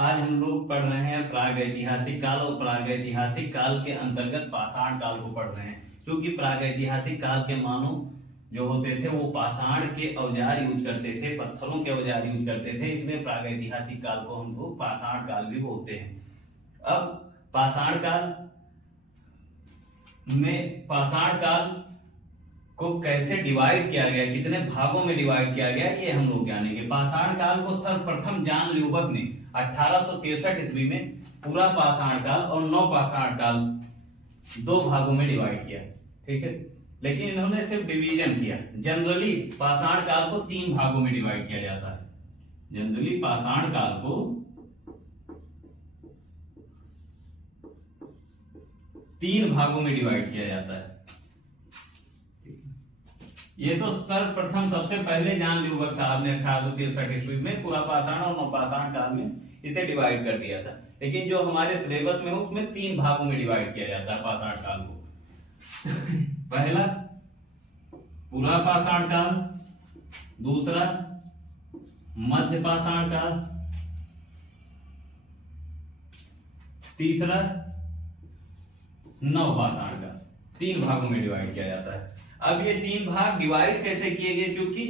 आज हम लोग पढ़ रहे हैं प्रागैतिहासिक काल और प्रागैतिहासिक काल के अंतर्गत पाषाण काल को पढ़ रहे हैं। क्योंकि प्रागैतिहासिक काल के मानव जो होते थे वो पाषाण के औजार यूज करते थे, पत्थरों के औजार यूज करते थे, इसलिए प्रागैतिहासिक काल को हम लोग पाषाण काल भी बोलते हैं। अब पाषाण काल को कैसे डिवाइड किया गया, कितने भागों में डिवाइड किया गया, ये हम लोग जानेंगे। पाषाण काल को सर्वप्रथम जान ल्यूबक ने 1863 ईस्वी में पूरा पाषाण काल और नवपाषाण काल दो भागों में डिवाइड किया, ठीक है। लेकिन इन्होंने सिर्फ डिवीजन किया। जनरली पाषाण काल को 3 भागों में डिवाइड किया जाता है। जनरली पाषाण काल को 3 भागों में डिवाइड किया जाता है। ये तो सर्वप्रथम सबसे पहले जान ल्यूबक साहब ने 1863 ईस्वी में पूरा पाषाण और नवपाषाण काल में इसे डिवाइड कर दिया था। लेकिन जो हमारे सिलेबस में हो उसमें 3 भागों में डिवाइड किया जाता है पाषाण काल को। पहला पूरा पाषाण काल, दूसरा मध्य पाषाण काल, तीसरा नवपाषाण काल। 3 भागों में डिवाइड किया जाता है। अब ये 3 भाग डिवाइड कैसे किए गए? क्योंकि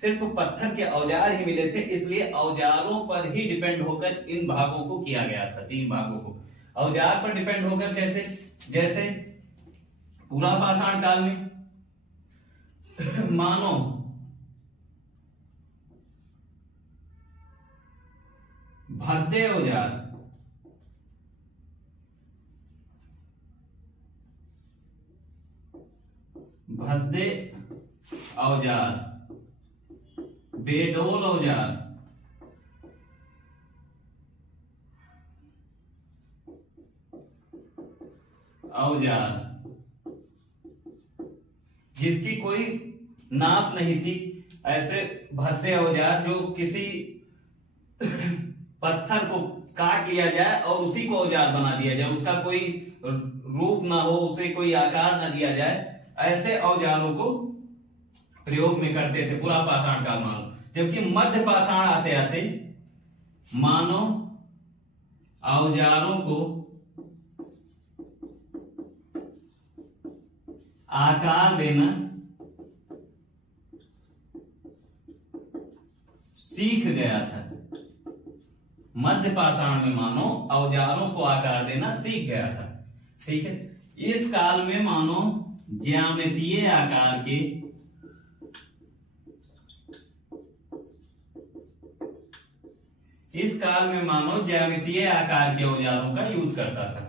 सिर्फ पत्थर के औजार ही मिले थे, इसलिए औजारों पर ही डिपेंड होकर इन भागों को किया गया था। 3 भागों को औजार पर डिपेंड होकर कैसे? जैसे पूरा पाषाण काल में मानो भद्दे औजार, भद्दे औजार, बेडोल औजार, जिसकी कोई नाप नहीं थी, ऐसे भद्दे औजार जो किसी पत्थर को काट लिया जाए और उसी को औजार बना दिया जाए, उसका कोई रूप ना हो, उसे कोई आकार ना दिया जाए, ऐसे औजारों को प्रयोग में करते थे पूरा पाषाण काल मानो। जबकि मध्य पाषाण आते आते मानो औजारों को आकार देना सीख गया था। मध्य पाषाण में मानो औजारों को आकार देना सीख गया था, ठीक है। इस काल में मानो ज्यामितीय आकार के औजारों का यूज करता था।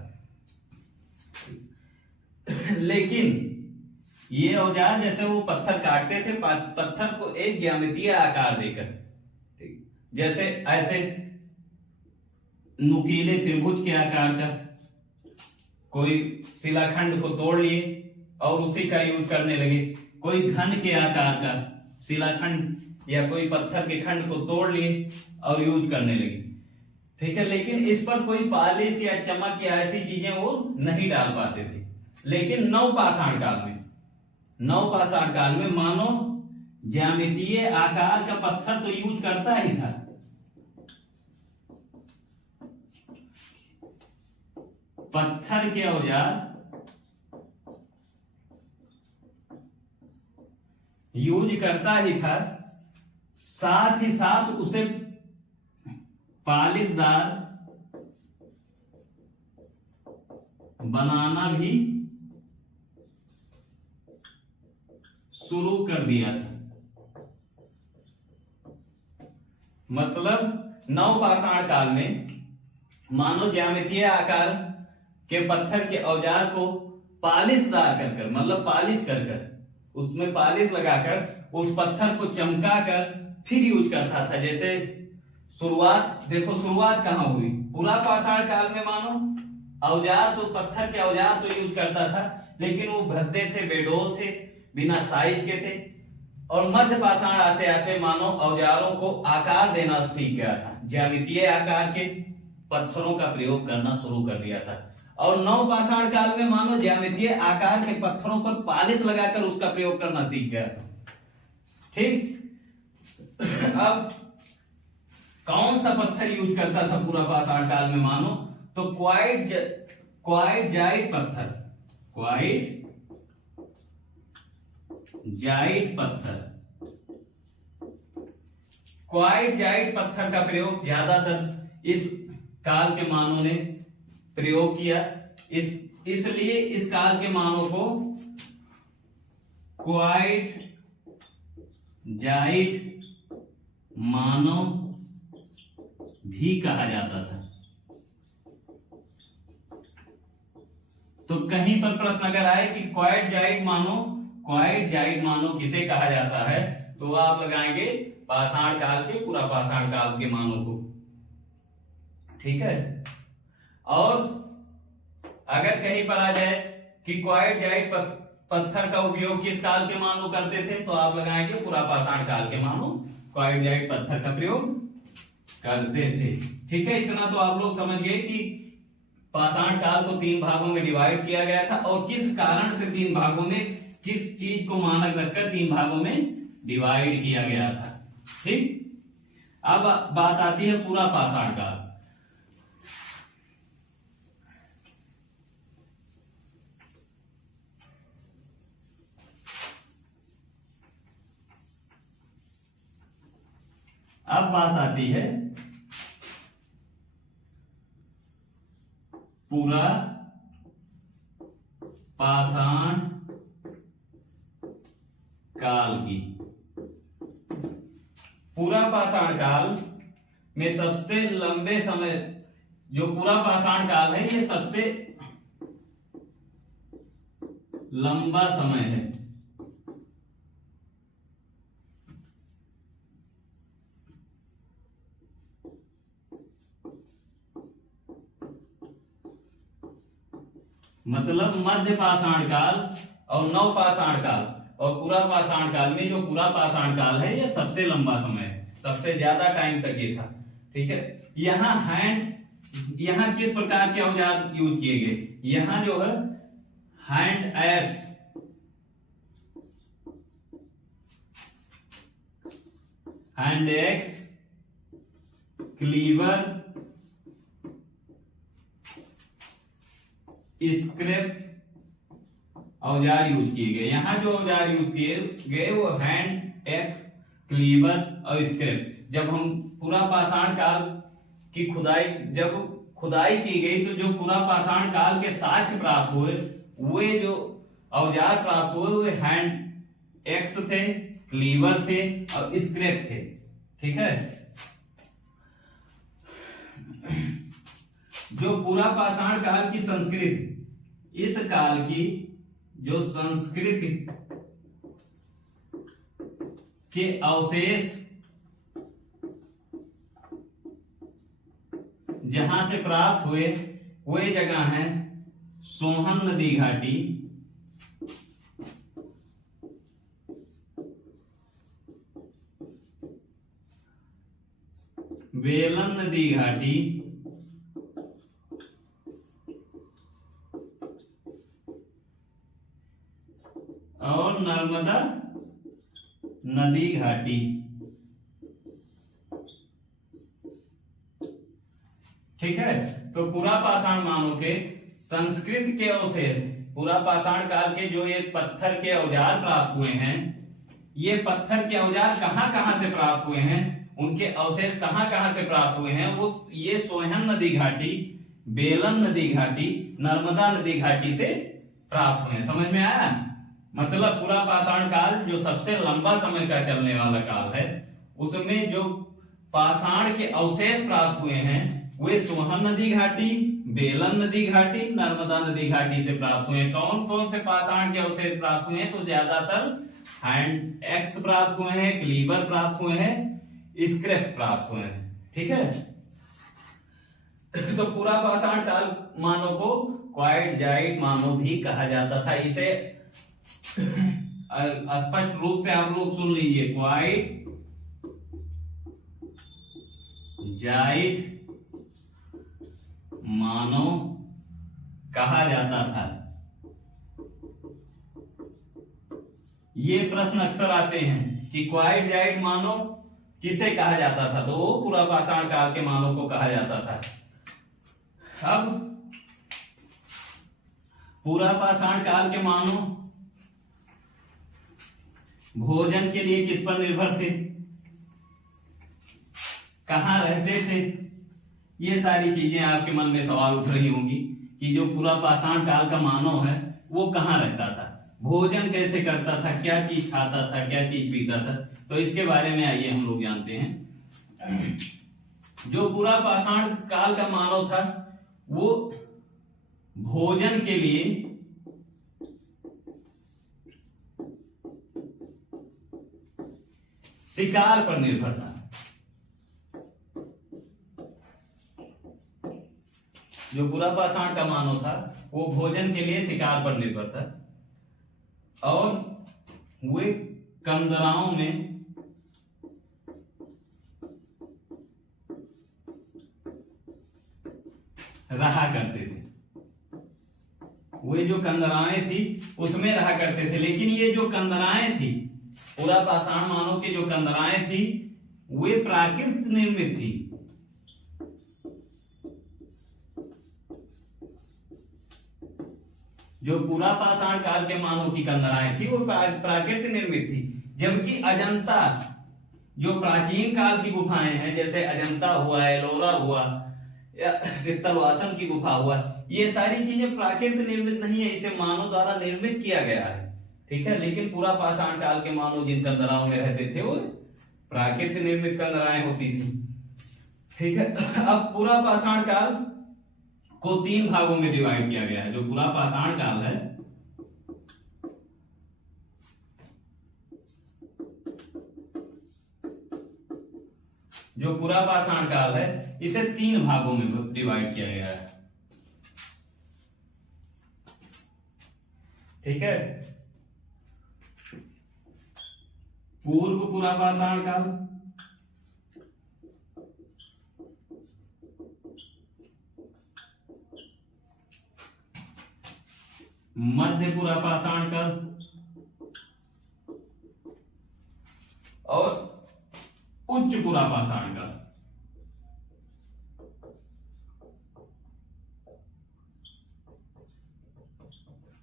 लेकिन ये औजार जैसे वो पत्थर काटते थे, पत्थर को एक ज्यामितीय आकार देकर, जैसे ऐसे नुकीले त्रिभुज के आकार का, कोई शिलाखंड को तोड़ लिए और उसी का यूज करने लगे। कोई घन के आकार का शिलाखंड या कोई पत्थर के खंड को तोड़ लिए और यूज करने लगे, ठीक है। लेकिन इस पर कोई पालिश या चमक या ऐसी चीजें वो नहीं डाल पाते थे। लेकिन नवपाषाण काल में मानो ज्यामितीय आकार का पत्थर तो यूज करता ही था, पत्थर के औजार यूज करता ही था, साथ ही साथ उसे पालिशदार बनाना भी शुरू कर दिया था। मतलब नवपाषाण काल में मानो ज्यामितीय आकार के पत्थर के औजार को पालिशदार कर मतलब पालिश कर उसमें पालिश लगाकर उस पत्थर को चमकाकर फिर यूज करता था। जैसे शुरुआत कहां हुई? पूरा पाषाण काल में मानो औजार तो पत्थर के औजार तो यूज करता था, लेकिन वो भद्दे थे, बेडोल थे, बिना साइज के थे। और मध्य पाषाण आते आते मानो औजारों को आकार देना सीख गया था, ज्यामितीय आकार के पत्थरों का प्रयोग करना शुरू कर दिया था। और नवपाषाण काल में मानो ज्यामितीय आकार के पत्थरों पर पालिश लगाकर उसका प्रयोग करना सीख गया था, ठीक। अब कौन सा पत्थर यूज करता था पूरा पाषाण काल में मानो? तो क्वार्टजाइट पत्थर, क्वार्टजाइट पत्थर, क्वार्टजाइट पत्थर का प्रयोग ज्यादातर इस काल के मानव ने प्रयोग किया। इसलिए इस काल के मानव को क्वार्टजाइट मानव भी कहा जाता था। तो कहीं पर प्रश्न अगर आए कि क्वार्टजाइट मानव किसे कहा जाता है, तो आप लगाएंगे पाषाण काल के, पूरा पाषाण काल के मानव को। ठीक है। और अगर कहीं पर आ जाए कि क्वार्टजाइट पत्थर का उपयोग किस काल के मानव करते थे, तो आप लगाएंगे पूरा पाषाण काल के मानव क्वार्टजाइट पत्थर का प्रयोग करते थे। ठीक है, इतना तो आप लोग समझ गए कि पाषाण काल को 3 भागों में डिवाइड किया गया था और किस कारण से 3 भागों में, किस चीज को मानक रखकर 3 भागों में डिवाइड किया गया था। ठीक, अब बात आती है पूरा पाषाण काल। अब बात आती है पूरा पाषाण काल की। पूरा पाषाण काल में सबसे लंबे समय, जो पूरा पाषाण काल है, ये सबसे लंबा समय है। मतलब मध्य पाषाण काल और नव पाषाण काल और पूरा पाषाण काल में जो पूरा पाषाण काल है, ये सबसे लंबा समय है, सबसे ज्यादा टाइम तक ये था। ठीक है। यहाँ किस प्रकार के औजार यूज किए गए? यहाँ जो है हैंड एक्स, क्लीवर, स्क्रैप औजार यूज किए गए। यहाँ जो औजार यूज किए गए वो हैंड एक्स, क्लीवर और स्क्रैप। जब हम पूरा पाषाण काल की जब खुदाई की गई, तो जो पूरा पाषाण काल के साक्ष्य प्राप्त हुए, वे जो औजार प्राप्त हुए वे हैंड एक्स थे, क्लीवर थे और स्क्रैप थे। ठीक है। जो पूरा पाषाण काल की संस्कृति, इस काल की जो संस्कृति के अवशेष जहां से प्राप्त हुए, वे जगह है सोहन नदी घाटी, बेलन नदी घाटी और नर्मदा नदी घाटी। ठीक है। तो पूरा पाषाण मानव के संस्कृत के अवशेष, पूरा पाषाण काल के जो ये पत्थर के औजार प्राप्त हुए हैं, ये पत्थर के औजार कहां कहां से प्राप्त हुए हैं, उनके अवशेष कहां कहां से प्राप्त हुए हैं, वो ये सोहन नदी घाटी, बेलन नदी घाटी, नर्मदा नदी घाटी से प्राप्त हुए हैं। समझ में आया? मतलब पूरा पाषाण काल जो सबसे लंबा समय का चलने वाला काल है, उसमें जो पाषाण के अवशेष प्राप्त हुए हैं वे सोहन नदी घाटी, बेलन नदी घाटी, नर्मदा नदी घाटी से प्राप्त हुए हैं। कौन कौन से पाषाण के अवशेष प्राप्त हुए हैं? तो ज्यादातर हैंड एक्स प्राप्त हुए हैं, क्लीवर प्राप्त हुए हैं, स्क्रैप प्राप्त हुए हैं। ठीक है। तो पूरा पाषाण काल मानव को क्वार्टजाइट मानव भी कहा जाता था। इसे स्पष्ट रूप से आप लोग सुन लीजिए, क्वार्टजाइट मानव कहा जाता था। ये प्रश्न अक्सर आते हैं कि क्वार्टजाइट मानव किसे कहा जाता था, तो वो पूरा पाषाण काल के मानव को कहा जाता था। अब पूरा पाषाण काल के मानव भोजन के लिए किस पर निर्भर थे, कहाँ रहते थे, ये सारी चीजें आपके मन में सवाल उठ रही होंगी कि जो पूरा पाषाण काल का मानव है वो कहाँ रहता था, भोजन कैसे करता था, क्या चीज खाता था, क्या चीज पीता था। तो इसके बारे में आइए हम लोग जानते हैं। जो पूरा पाषाण काल का मानव था वो भोजन के लिए शिकार पर निर्भर था। जो पूरा पाषाण का मानव था वो भोजन के लिए शिकार पर निर्भर था और वे कंदराओं में रहा करते थे। वे जो कंदराएं थी उसमें रहा करते थे, लेकिन ये जो कंदराएं थी, पूरा पाषाण मानव की जो कंदराएं थी वे प्राकृतिक निर्मित थी। जो पूरा पाषाण काल के मानव की कंदराएं थी वो प्राकृतिक निर्मित थी, जबकि अजंता जो प्राचीन काल की गुफाएं हैं, जैसे अजंता हुआ, एलोरा हुआ या सित्तलवासन की गुफा हुआ, ये सारी चीजें प्राकृतिक निर्मित नहीं है, इसे मानव द्वारा निर्मित किया गया है। ठीक है, लेकिन पूरा पाषाण काल के मानव जिन कंदराओं में रहते थे वो प्राकृतिक निर्मित कंदराएं होती थी। ठीक है, अब पूरा पाषाण काल को 3 भागों में डिवाइड किया गया है। जो पूरा पाषाण काल है इसे 3 भागों में डिवाइड किया गया है। ठीक है, पूर्व पूरा पाषाण काल, मध्य पूरा पाषाण काल और उच्च पूरा पाषाण काल।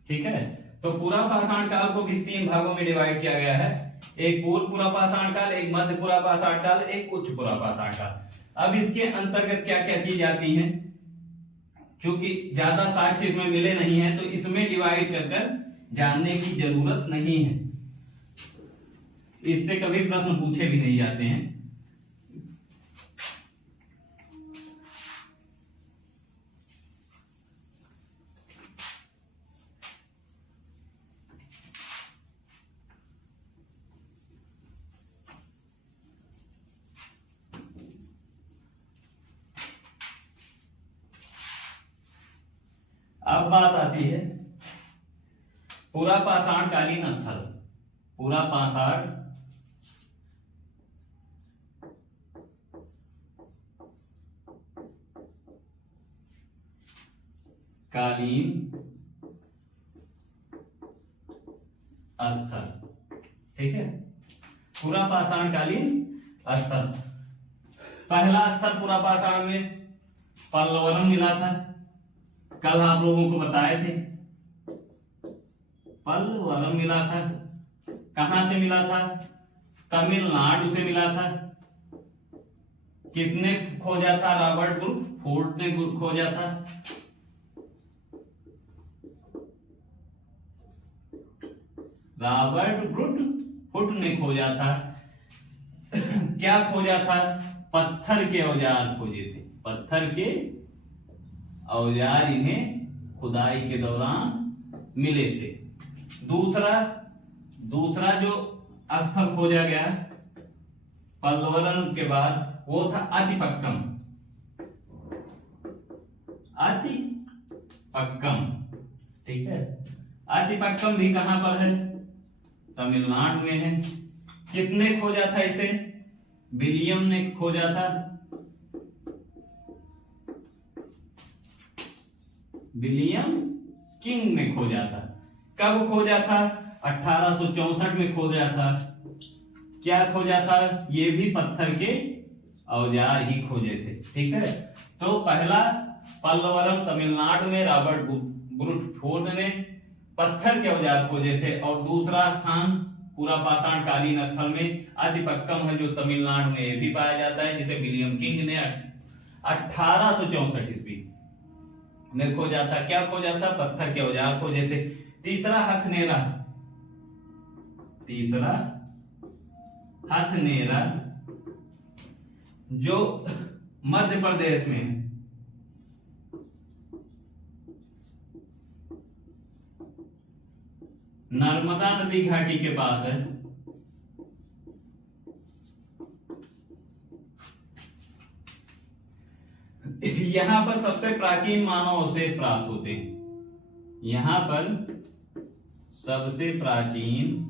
ठीक है, तो पूरा पाषाण काल को भी 3 भागों में डिवाइड किया गया है, एक पूर्व पूरा पाषाण काल, एक मध्य पूरा पाषाण काल, एक उच्च पूरा पाषाण काल। अब इसके अंतर्गत क्या क्या चीज आती हैं, क्योंकि ज्यादा साक्ष्य इसमें मिले नहीं है तो इसमें डिवाइड कर कर जानने की जरूरत नहीं है, इससे कभी प्रश्न पूछे भी नहीं जाते हैं। अब बात आती है पूरा पाषाण कालीन स्थल। पूरा पाषाण कालीन स्थल। ठीक है, पूरा पाषाण कालीन स्थल। पहला स्थल पूरा पाषाण में पल्लवरम मिला था, कल आप लोगों को बताए थे पल्लवरम मिला था। कहां से मिला था, तमिलनाडु से मिला था। किसने खोजा था, रॉबर्ट ब्रूक फोर्ड ने खोजा था। रॉबर्ट ब्रूक फुट ने खोजा था। क्या खोजा था, पत्थर के औजार खोजे थे, पत्थर के औजार इन्हें खुदाई के दौरान मिले थे। दूसरा जो स्थल खोजा गया पल्लवरम के बाद वो था अतिपक्कम। ठीक है, अतिपक्कम भी कहां पर है, तमिलनाडु में है। किसने खोजा था इसे, विलियम ने खोजा था। विलियम किंग ने खोजा था। कब खोजा था, 1864 में खोजा था। क्या खोजा था? ये भी पत्थर के औजार ही खोजे थे। ठीक है, तो पहला पल्लवरम तमिलनाडु में रॉबर्ट ब्रूटफोर्ड ने पत्थर के औजार खोजे थे, और दूसरा स्थान पूरा पाषाण कालीन स्थल में अधिपक्कम है जो तमिलनाडु में ये भी पाया जाता है, जिसे विलियम किंग ने 1864 ईस्वी में खोजा था। क्या खोजा था? पत्थर के औजार खोजे थे। तीसरा हथनेरा, जो मध्य प्रदेश में है। नर्मदा नदी घाटी के पास है। यहां पर सबसे प्राचीन मानव अवशेष प्राप्त होते हैं। यहां पर सबसे प्राचीन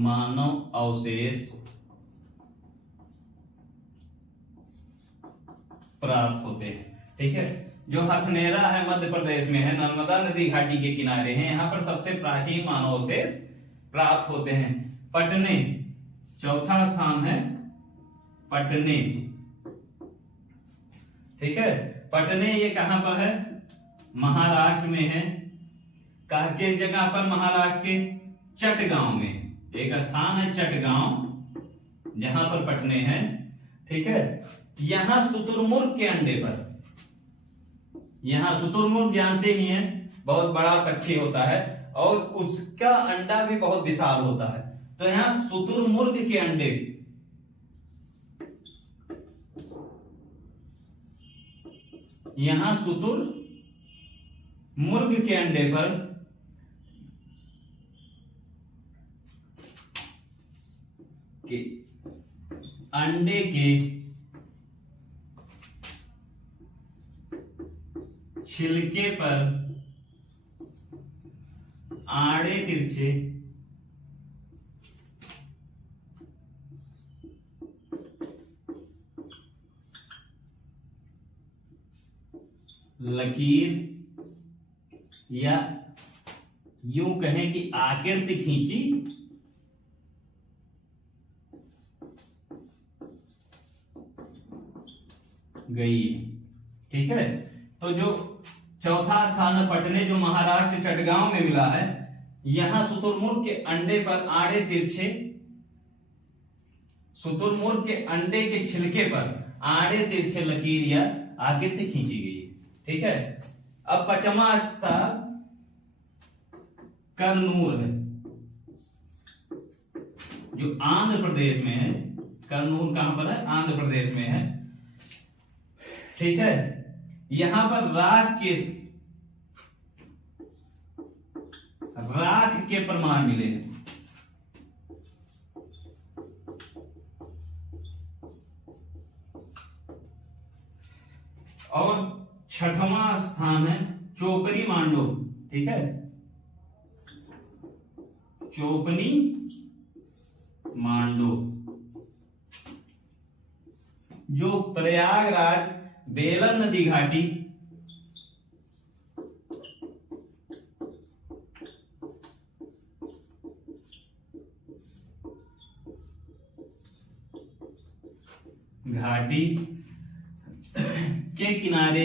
मानव अवशेष प्राप्त होते हैं। ठीक है, जो हथनेरा है मध्य प्रदेश में है, नर्मदा नदी घाटी के किनारे है, यहां पर सबसे प्राचीन मानव अवशेष प्राप्त होते हैं। पटने चौथा स्थान है, पटने। ठीक है, पटने ये कहां पर है? महाराष्ट्र में है। किस जगह पर? महाराष्ट्र के चटगांव में एक स्थान है चटगांव, जहां पर पटने है। ठीक है, यहां शुतुरमुर्ग के अंडे पर, यहां शुतुरमुर्ग जानते ही हैं, बहुत बड़ा पक्षी होता है और उसका अंडा भी बहुत विशाल होता है। तो यहां शुतुरमुर्ग के अंडे, यहां शुतुरमुर्ग के अंडे पर अंडे के छिलके पर आड़े तिरछे लकीर या यूं कहें कि आकृति खींची गई। ठीक है, तो जो चौथा स्थान है पटने, जो महाराष्ट्र चटगांव में मिला है, यहां शुतुरमुर्ग के अंडे पर आड़े तिरछे, शुतुरमुर्ग के अंडे के छिलके पर आड़े तिरछे लकीर या आकृति खींची गई। ठीक है, अब पचमा स्थान करनूल है, जो आंध्र प्रदेश में है। करनूल कहां पर है? आंध्र प्रदेश में है। ठीक है, यहां पर राख के प्रमाण मिले हैं। और छठवां स्थान है चोपनी मांडो। ठीक है, चोपनी मांडो, जो प्रयागराज बेलन नदी घाटी के किनारे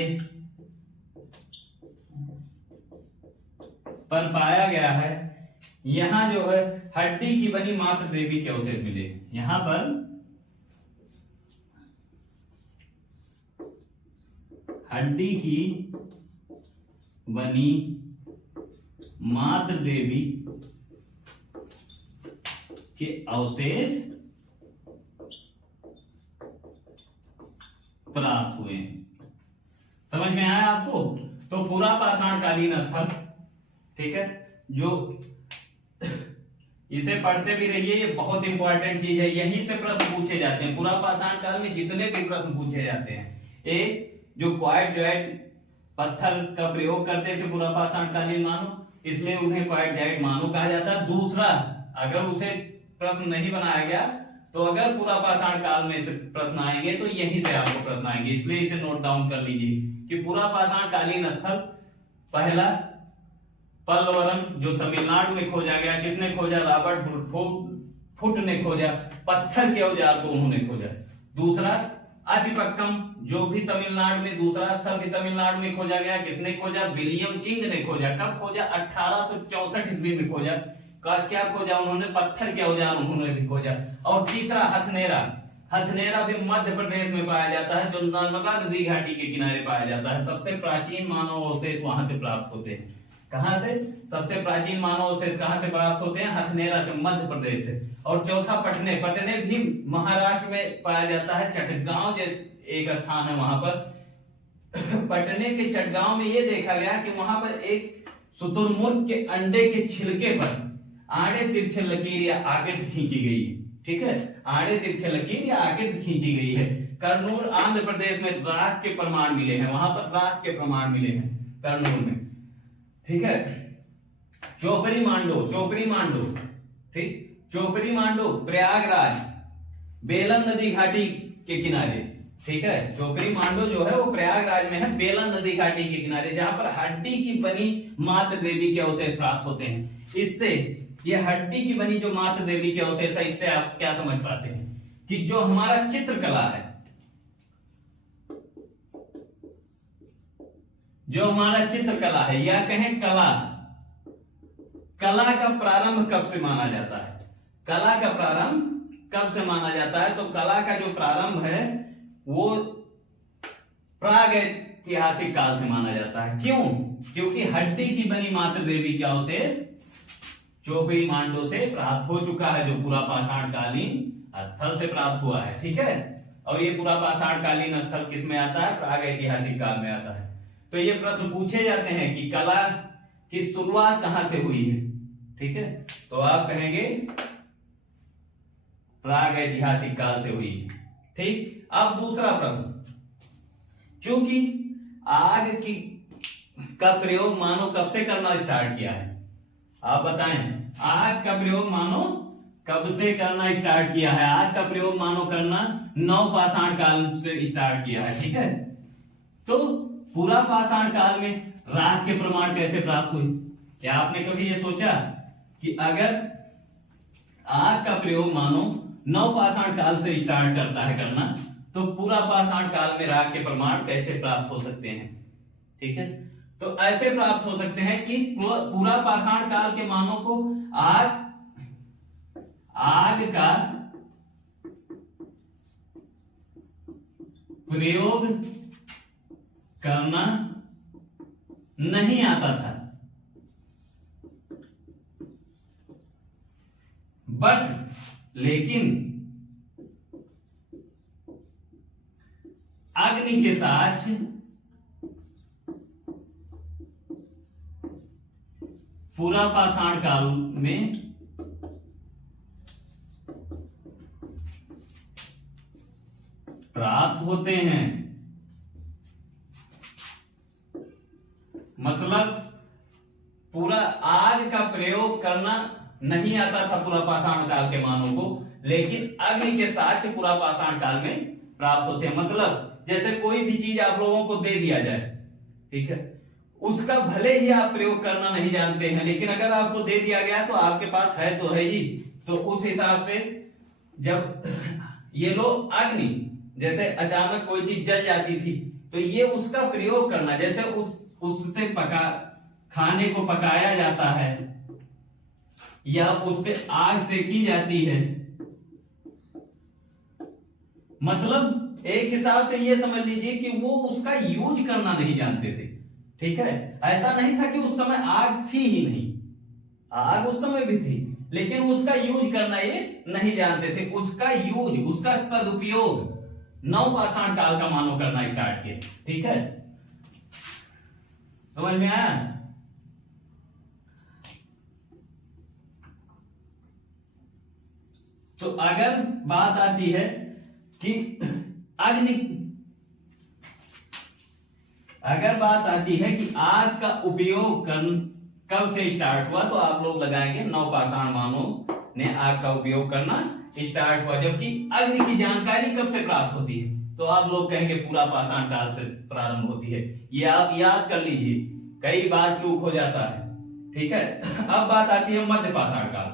पर पाया गया है। यहां जो है हड्डी की बनी मात्र देवी के अवशेष मिले। यहां पर हड्डी की बनी मात्र देवी के अवशेष प्राप्त हुए। समझ में आया आपको? तो पूरा पाषाण कालीन स्थल, ठीक है, जो इसे पढ़ते भी रहिए, ये बहुत इंपॉर्टेंट चीज है, यहीं से प्रश्न पूछे जाते हैं। पूरा पाषाण काल में जितने भी प्रश्न पूछे जाते हैं, एक जो क्वार्ट्ज जाइट पत्थर का प्रयोग करते थे पूरा पाषाण कालीन मानव, इसलिए उन्हें क्वार्ट्ज जाइट मानव कहा जाता है। दूसरा, अगर उसे प्रश्न नहीं बनाया गया तो अगर पूरा पाषाण काल में से प्रश्न आएंगे तो यहीं से आपको प्रश्न आएंगे, इसलिए इसे नोट डाउन कर लीजिए कि पूरा पाषाण कालीन स्थल, पहला पल्लवरम जो तमिलनाडु में खोजा गया, किसने खोजा? रॉबर्ट फुट ने खोजा, पत्थर के औजार को उन्होंने खोजा। दूसरा अतिपक्कम जो भी तमिलनाडु में, दूसरा स्थल भी तमिलनाडु में खोजा गया, किसने खोजा? विलियम किंग ने खोजा। कब खोजा? 1864 ईस्वी में खोजा। क्या खोजा उन्होंने? पत्थर के औजार उन्होंने भी खोजा। और तीसरा हथनेरा, हथनेरा भी मध्य प्रदेश में पाया जाता है, जो नर्मदा नदी घाटी के किनारे पाया जाता है। सबसे प्राचीन मानव अवशेष वहां से प्राप्त होते हैं। कहां से? सबसे प्राचीन मानव अवशेष कहां से प्राप्त होते हैं? हथनेरा से, मध्य प्रदेश से। और चौथा पटने, पटने भी महाराष्ट्र में पाया जाता है। चटगांव जैसे एक स्थान है वहां पर। पटने के चटगांव में यह देखा गया कि वहां पर एक शुतुरमुर्ग के अंडे के छिलके पर आड़े तिरछे लकीर या आकृति खींची गई है। ठीक है, आड़े तिरछे लकीर या आकृति खींची गई है। कर्नूल आंध्र प्रदेश में राख के प्रमाण मिले हैं, वहां पर राख के प्रमाण मिले हैं कर्नूल में। ठीक है, चोपरी मांडो, चोपरी मांडो, ठीक, चोपरी मांडो प्रयागराज बेलन नदी घाटी के किनारे। ठीक है, चोपरी मांडो जो है वो प्रयागराज में है, बेलन नदी घाटी के किनारे, जहां पर हड्डी की बनी मातृ देवी के अवशेष प्राप्त होते हैं। इससे ये हड्डी की बनी जो मातृ देवी के अवशेष है, इससे आप क्या समझ पाते हैं कि जो हमारा चित्रकला है, जो हमारा चित्रकला है या कहें कला, कला का प्रारंभ कब से माना जाता है? कला का प्रारंभ कब से माना जाता है? तो कला का जो प्रारंभ है वो प्रागैतिहासिक काल से माना जाता है। क्यों? क्योंकि हड्डी की बनी मातृ देवी के अवशेष चोपड़ी मांडो से प्राप्त हो चुका है, जो पूरा पाषाण कालीन स्थल से प्राप्त हुआ है। ठीक है, और ये पूरा पाषाण कालीन स्थल किस में आता है? प्रागैतिहासिक काल में आता है। तो ये प्रश्न पूछे जाते हैं कि कला की शुरुआत कहां से हुई है। ठीक है, तो आप कहेंगे प्रागैतिहासिक काल से हुई है। ठीक, अब दूसरा प्रश्न, क्योंकि आग की का प्रयोग मानव कब से करना स्टार्ट किया है? आप बताएं, आग का प्रयोग मानव कब से करना स्टार्ट किया है? आग का प्रयोग मानव करना नवपाषाण काल से स्टार्ट किया है। ठीक है, तो पूरा पाषाण काल में राख के प्रमाण कैसे प्राप्त हुए? क्या आपने कभी ये सोचा कि अगर आग का प्रयोग मानव नवपाषाण काल से स्टार्ट करता है करना, तो पूरा पाषाण काल में राख के प्रमाण कैसे प्राप्त हो सकते हैं? ठीक है, तो ऐसे प्राप्त हो सकते हैं कि पूरा पाषाण काल के मानव को आग का प्रयोग करना नहीं आता था, लेकिन अग्नि के साथ पूरा पाषाण काल में प्राप्त होते हैं। मतलब पूरा आग का प्रयोग करना नहीं आता था पूरा पाषाण काल के मानव को, लेकिन अग्नि के साथ पूरा पाषाण काल में प्राप्त होते हैं। मतलब जैसे कोई भी चीज आप लोगों को दे दिया जाए, ठीक है, उसका भले ही आप प्रयोग करना नहीं जानते हैं, लेकिन अगर आपको दे दिया गया तो आपके पास है तो है ही। तो उस हिसाब से जब ये लो अग्नि, जैसे अचानक कोई चीज जल जाती थी, तो ये उसका प्रयोग करना, जैसे उससे खाने को पकाया जाता है या उससे आग सेकी जाती है। मतलब एक हिसाब से ये समझ लीजिए कि वो उसका यूज करना नहीं जानते थे। ठीक है, ऐसा नहीं था कि उस समय आग थी ही नहीं, आग उस समय भी थी, लेकिन उसका यूज करना ये नहीं जानते थे। उसका यूज, उसका सदुपयोग नवपाषाण काल का मानव करना स्टार्ट किया। ठीक है, समझ में आया? तो अगर बात आती है कि अगर बात आती है कि आग का उपयोग कब से स्टार्ट हुआ, तो आप लोग लगाएंगे नवपाषाण मानव ने आग का उपयोग करना स्टार्ट हुआ। जबकि अग्नि की जानकारी कब से प्राप्त होती है, तो आप लोग कहेंगे पूरा पाषाण काल से प्रारंभ होती है। ये आप याद कर लीजिए, कई बार चूक हो जाता है। ठीक है। अब बात आती है मध्य पाषाण काल।